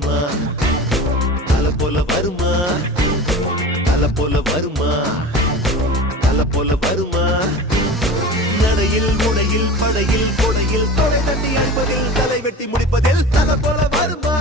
வருமா தல போல வருமா தல போல வருமா தல போல வருமா நடையில் முனையில் படையில் கொடையில் தொலை தண்ணி அழிப்பதில் தலை வெட்டி முடிப்பதில் தல போல வருமா